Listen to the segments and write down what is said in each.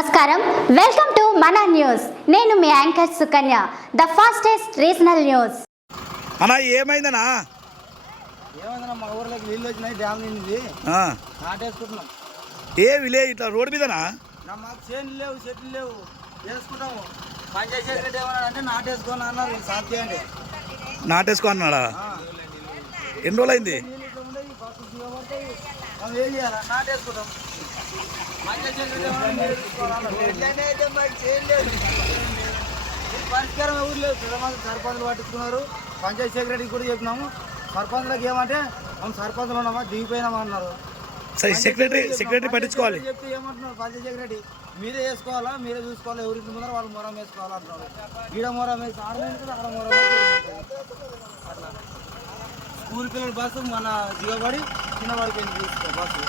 నమస్కారం. Welcome to మన news నేను మీ anchor Sukanya the fastest regional news అన్నా ఏమైందనా ఏమైందన్నా మా ఊర్లోకి నీళ్ళు వచ్చినాయి డ్యామ్ నిండింది. ఆ, నాటేసుకుంటున్నాం. ఏ విలేజ్ ఇట్లా రోడ్డు మీదనా? నా మాకు చేనులు లేవు చెట్లు లేవు. వేసుకుంటాము పంచాయతీ రెడ్డి ఏమన్నా అంటే నాటేసుకొని అన్నారు సాధ్యం చేయండి. నాటేసుకో అన్నాడా? ఆ. ఎన్ని రోజులు మనం ఏం చేయాలా? నాటేసుకుంటాం. ఈ పరిష్కారం ఎవరు లేదు ప్రజలు సర్పంచులు పట్టించుకున్నారు. పంచాయతీ సెక్రటరీకి కూడా చెప్పినాము. సర్పంచ్లకు ఏమంటే మనం సర్పంచ్లు ఉన్నామా? దిగిపోయినామా? అన్నారు. సరే సెక్రటరీ సెక్రటరీ పట్టించుకోవాలి. చెప్తే ఏమంటున్నారు? పంచాయతీ సెక్రటరీ మీరే వేసుకోవాలా? మీరే చూసుకోవాలా? ఎవరింటి ముందర వాళ్ళు మొరం వేసుకోవాలా? అంటున్నారు. ఈడ మొరం వేసి ఆడ అక్కడ మొరం స్కూల్ పిల్లల బస్సు మన దిగబడి కింద పడిపోయింది చూసుకో బస్సు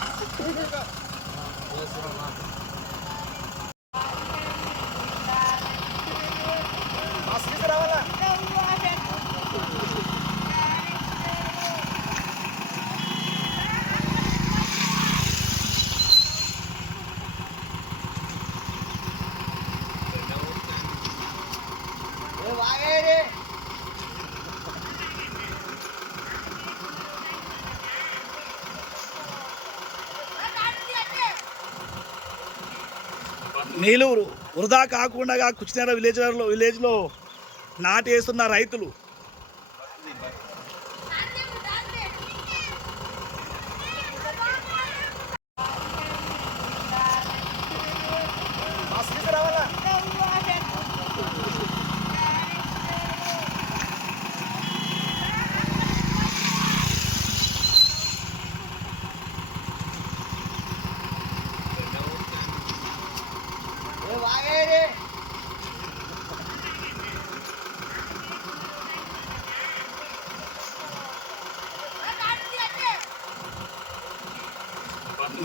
నీళ్ళు వృధా కాకుండా కుచినేర విలేజ్లో విలేజ్లో నాటేస్తున్న రైతులు.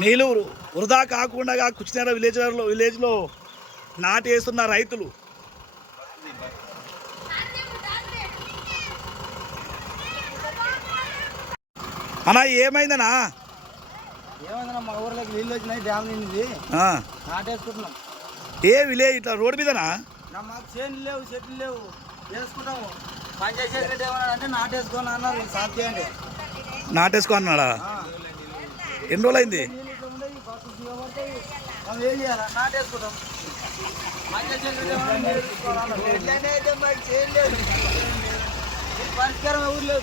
నీళ్ళు వృధా కాకుండా కుచినార విలేజ్లో విలేజ్లో నాటేస్తున్న రైతులు. అన్నా ఏమైందనా ఏమైందన్నా మా ఊర్లోకి నీళ్ళు వచ్చినాయి డ్యామ్ నిండింది. నాటేసుకుంటున్నాం ఏ విలేజ్ ఇట్లా రోడ్డు మీదనా? చేనులు లేవు చెట్లు లేవు. వేసుకుంటాము. ఏమన్నా అంటే నాటేసుకొని అన్నారు. నాటేసుకో అన్నాడా. ఎన్ని రోజులు అయింది నీళ్ళు ఇట్లా ఉండేవి పసుపు దిగబడతాయి మనం ఏం చేయాలా? నాటేసుకుంటాం. పంచాయతీ సెక్రటరీ ఏమన్నా నీళ్ళు తీసుకోవాలన్నారు. ఈ పరిష్కారం ఎవరు లేదు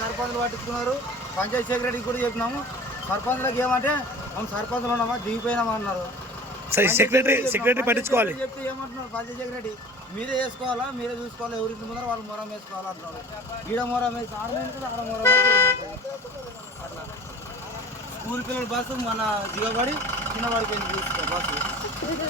సర్పంచులు పట్టించుకున్నారు. పంచాయతీ సెక్రటరీకి కూడా చెప్పినాము. సర్పంచ్లకు ఏమంటే మనం సర్పంచులు ఉన్నామా? దిగిపోయినామా అన్నారు. సరే సెక్రటరీ సెక్రటరీ పట్టించుకోవాలి. చెప్తే ఏమంటున్నారు? పంచాయతీ సెక్రటరీ మీరే వేసుకోవాలా మీరే చూసుకోవాలా? ఎవరింటి ముందర వాళ్ళు మొరం వేసుకోవాలా అంటున్నారు? ఈడ మొరం వేసి ఆడ అక్కడ మొరం. అట్లా? స్కూల్ పిల్లల బస్సు మన దిగబడి కింద పడిపోయింది బస్సు?